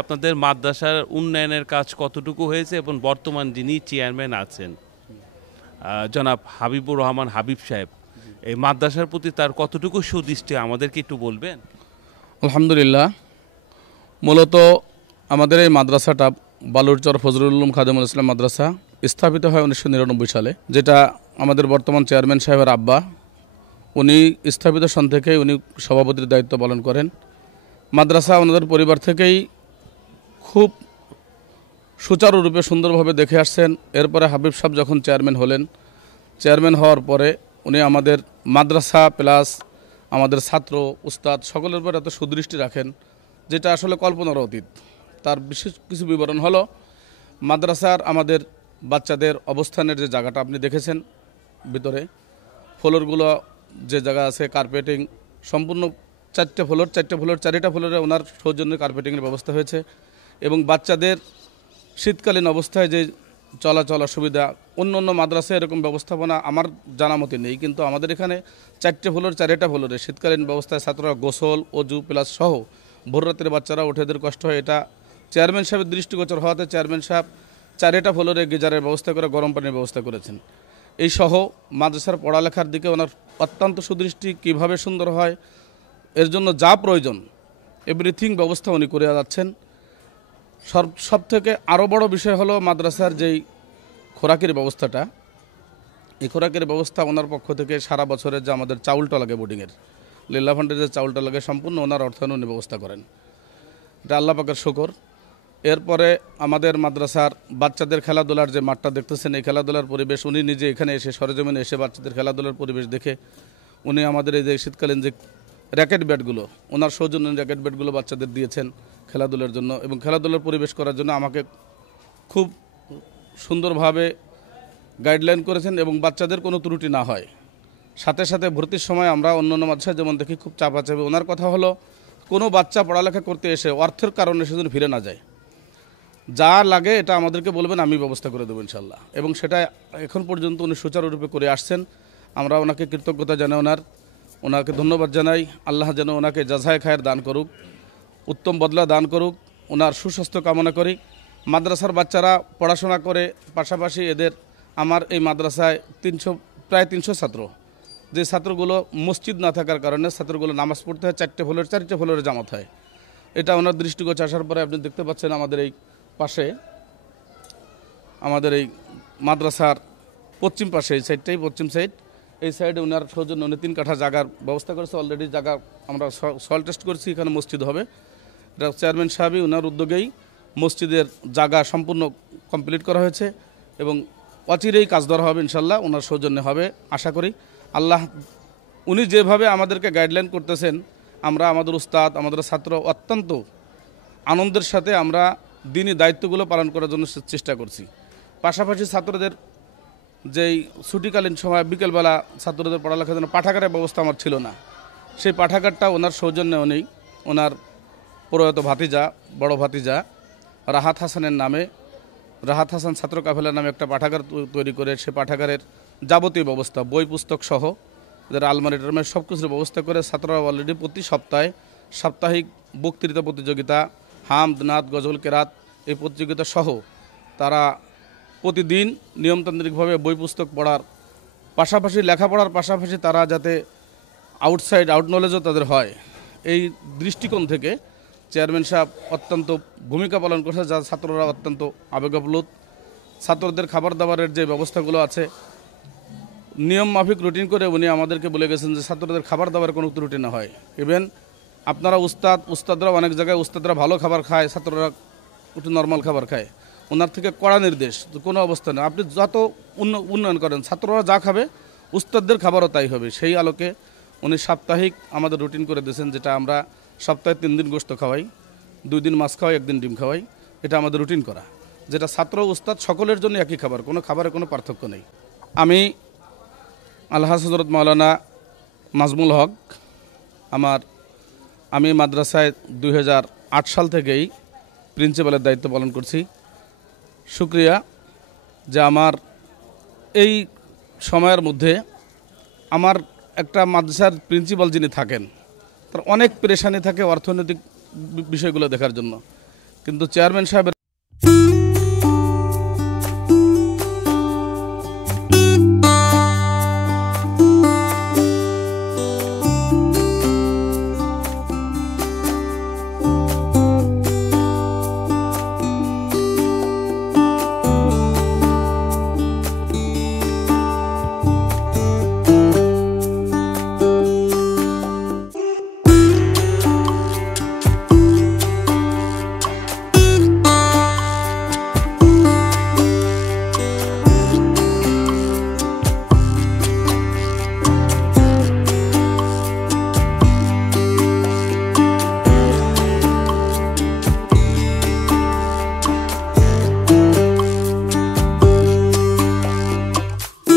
আপনাদের মাদ্রাসার উন্নয়নের কাজ কতটুকু হয়েছে এবং বর্তমান যিনি চেয়ারম্যান আছেন জনাব হাবিবুর রহমান হাবিব সাহেব, এই মাদ্রাসার প্রতি তার কতটুকু সুদৃষ্টি আমাদেরকে একটু বলবেন? আলহামদুলিল্লাহ, মূলত আমাদের এই মাদ্রাসাটা বালুরচর ফজলুল উলুম খাদেমুল ইসলাম মাদ্রাসা স্থাপিত হয় 1999 সালে, যেটা আমাদের বর্তমান চেয়ারম্যান সাহেবের আব্বা উনি স্থাপিত সন থেকে উনি সভাপতির দায়িত্ব পালন করেন। মাদ্রাসা ওনাদের পরিবার থেকেই খুব সুচারুরূপে সুন্দরভাবে দেখে আসছেন। এরপরে হাবিব সাহেব যখন চেয়ারম্যান হলেন, চেয়ারম্যান হওয়ার পরে উনি আমাদের মাদ্রাসা প্লাস আমাদের ছাত্র উস্তাদ সকলের উপর এত সুদৃষ্টি রাখেন যেটা আসলে কল্পনার অতীত। তার বিশেষ কিছু বিবরণ হলো, মাদ্রাসার আমাদের বাচ্চাদের অবস্থানের যে জায়গাটা আপনি দেখেছেন, ভিতরে ফ্লোরগুলো যে জায়গা আছে কার্পেটিং সম্পূর্ণ 4টে ফ্লোর 4টা ফ্লোরে ওনার সৌজন্যে কার্পেটিংয়ের ব্যবস্থা হয়েছে এবং বাচ্চাদের শীতকালীন অবস্থায় যে চলাচল অসুবিধা অন্য অন্য মাদ্রাসায় এরকম ব্যবস্থাপনা আমার জানা মতে নেই, কিন্তু আমাদের এখানে 4টে ফ্লোর 4টা ফ্লোরে শীতকালীন ব্যবস্থায় ছাত্ররা গোসল অজু প্লাস সহ ভোর রাতের বাচ্চারা ওঠে এদের কষ্ট হয়। এটা চেয়ারম্যান সাহেবের দৃষ্টিগোচর হওয়াতে চেয়ারম্যান সাহেব 4টা ফ্লোরে গিজারের ব্যবস্থা করে গরম পানির ব্যবস্থা করেছেন। এই সহ মাদ্রাসার পড়ালেখার দিকে ওনার অত্যন্ত সুদৃষ্টি, কীভাবে সুন্দর হয় এর জন্য যা প্রয়োজন এভরিথিং ব্যবস্থা উনি করে যাচ্ছেন। সব থেকে আরও বড় বিষয় হলো মাদ্রাসার যেই খোরাকের ব্যবস্থাটা, এই খোরাকের ব্যবস্থা ওনার পক্ষ থেকে সারা বছরের যে আমাদের চাউলটা লাগে বোর্ডিংয়ের লিল্লা ফান্ডের যে চাউলটা লাগে সম্পূর্ণ ওনার অর্থায়ন উনি ব্যবস্থা করেন। এটা আল্লাহ পাকের শুকর। এরপরে আমাদের মাদ্রাসার বাচ্চাদের খেলাধুলার যে মাঠটা দেখতেছেন, এই খেলাধুলার পরিবেশ উনি নিজে এখানে এসে সরেজমিনে এসে বাচ্চাদের খেলাধুলার পরিবেশ দেখে উনি আমাদের এই যে শীতকালীন যে র্যাকেট ব্যাটগুলো ওনার সৌজন্য র্যাকেট ব্যাটগুলো বাচ্চাদের দিয়েছেন খেলাধুলার জন্য এবং খেলাধুলার পরিবেশ করার জন্য আমাকে খুব সুন্দরভাবে গাইডলাইন করেছেন এবং বাচ্চাদের কোনো ত্রুটি না হয়। সাথে সাথে ভর্তির সময় আমরা অন্যান্য মাদ্রাসায় যেমন দেখি খুব চাপা চাপে, ওনার কথা হলো কোনো বাচ্চা পড়ালেখা করতে এসে অর্থের কারণে সেজন্য ফিরে না যায়, যা লাগে এটা আমাদেরকে বলবেন, আমি ব্যবস্থা করে দেবো ইনশাল্লাহ। এবং সেটা এখন পর্যন্ত উনি সুচারুরূপে করে আসছেন। আমরা ওনাকে কৃতজ্ঞতা জানাই, ওনাকে ধন্যবাদ জানাই। আল্লাহ যেন ওনাকে জাযায়ে খায়ের দান করুক, উত্তম বদলা দান করুক, ওনার সুস্বাস্থ্য কামনা করি। মাদ্রাসার বাচ্চারা পড়াশোনা করে পাশাপাশি এদের আমার এই মাদ্রাসায় প্রায় 300 ছাত্র, যে ছাত্রগুলো মসজিদ না থাকার কারণে ছাত্রগুলো নামাজ পড়তে হয় 4টে ফ্লোরে জামাত হয়। এটা ওনার দৃষ্টিগোচর আসার পরে আপনি দেখতে পাচ্ছেন আমাদের এই পাশে আমাদের এই মাদ্রাসার পশ্চিম পাশে এই সাইডটাই পশ্চিম সাইড, এই সাইডে ওনার সৌজন্য উনি 3 কাঠা জায়গার ব্যবস্থা করেছে। অলরেডি জায়গা আমরা সয়েল টেস্ট করছি, এখানে মসজিদ হবে। এটা চেয়ারম্যান সাহেবই ওনার উদ্যোগেই মসজিদের জায়গা সম্পূর্ণ কমপ্লিট করা হয়েছে এবং অচিরেই কাজ ধরা হবে ইনশাল্লাহ, ওনার সৌজন্যে হবে আশা করি। আল্লাহ উনি যেভাবে আমাদেরকে গাইডলাইন করতেছেন, আমরা আমাদের উস্তাদ আমাদের ছাত্র অত্যন্ত আনন্দের সাথে আমরা দিনই দায়িত্বগুলো পালন করার জন্য চেষ্টা করছি। পাশাপাশি ছাত্রদের যেই ছুটিকালীন সময় বিকেলবেলা ছাত্রদের পড়ালেখার জন্য পাঠাগারের ব্যবস্থা আমার ছিল না, সেই পাঠাগারটা ওনার সৌজন্যে উনি ওনার প্রয়াত ভাতিজা বড় ভাতিজা রাহাত হাসানের নামে, রাহাত হাসান ছাত্র কাফেলার নামে একটা পাঠাগার তৈরি করে সে পাঠাগারের যাবতীয় ব্যবস্থা বই পুস্তক সহ যারা আলমারি টালমারি সব কিছুর ব্যবস্থা করে ছাত্ররা অলরেডি প্রতি সপ্তাহে সাপ্তাহিক বক্তৃতা প্রতিযোগিতা, হামদ নাত গজল কেরাত এই প্রতিযোগিতা সহ তারা প্রতিদিন নিয়মতান্ত্রিকভাবে বই পুস্তক পড়ার পাশাপাশি লেখাপড়ার পাশাপাশি তারা যাতে আউট নলেজও তাদের হয়, এই দৃষ্টিকোণ থেকে চেয়ারম্যান সাহেব অত্যন্ত ভূমিকা পালন করছে, যা ছাত্ররা অত্যন্ত আবেগাপ্লুত। ছাত্রদের খাবার দাবারের যে ব্যবস্থাগুলো আছে নিয়ম মাফিক রুটিন করে উনি আমাদেরকে বলে গেছেন যে ছাত্রদের খাবার দাবারের কোনো ত্রুটি না হয়। ইভেন আপনারা উস্তাদরা অনেক জায়গায় উস্তাদরা ভালো খাবার খায়, ছাত্ররা একটু নর্মাল খাবার খায়, ওনার থেকে কড়া নির্দেশ কোনো অবস্থা নেই, আপনি যত উন্নয়ন করেন ছাত্ররা যা খাবে উস্তাদদের খাবারও তাই হবে। সেই আলোকে উনি সাপ্তাহিক আমাদের রুটিন করে দিয়েছেন, যেটা আমরা সপ্তাহে 3 দিন গোশত খাওয়াই, 2 দিন মাছ খাওয়াই, 1 দিন ডিম খাওয়াই। এটা আমাদের রুটিন করা, যেটা ছাত্র উস্তাদ সকলের জন্য একই খাবার, কোনো খাবারে কোনো পার্থক্য নেই। আমি আলহাজ হযরত মাওলানা নাজমুল হক, আমি মাদ্রাসায় 2008 সাল থেকেই প্রিন্সিপালের দায়িত্ব পালন করছি। শুক্রিয়া যে আমার এই সময়ের মধ্যে আমার একটা মাদ্রাসার প্রিন্সিপাল যিনি থাকেন তার অনেক পেরেশানি থাকে অর্থনৈতিক বিষয়গুলো দেখার জন্য, কিন্তু চেয়ারম্যান সাহেবের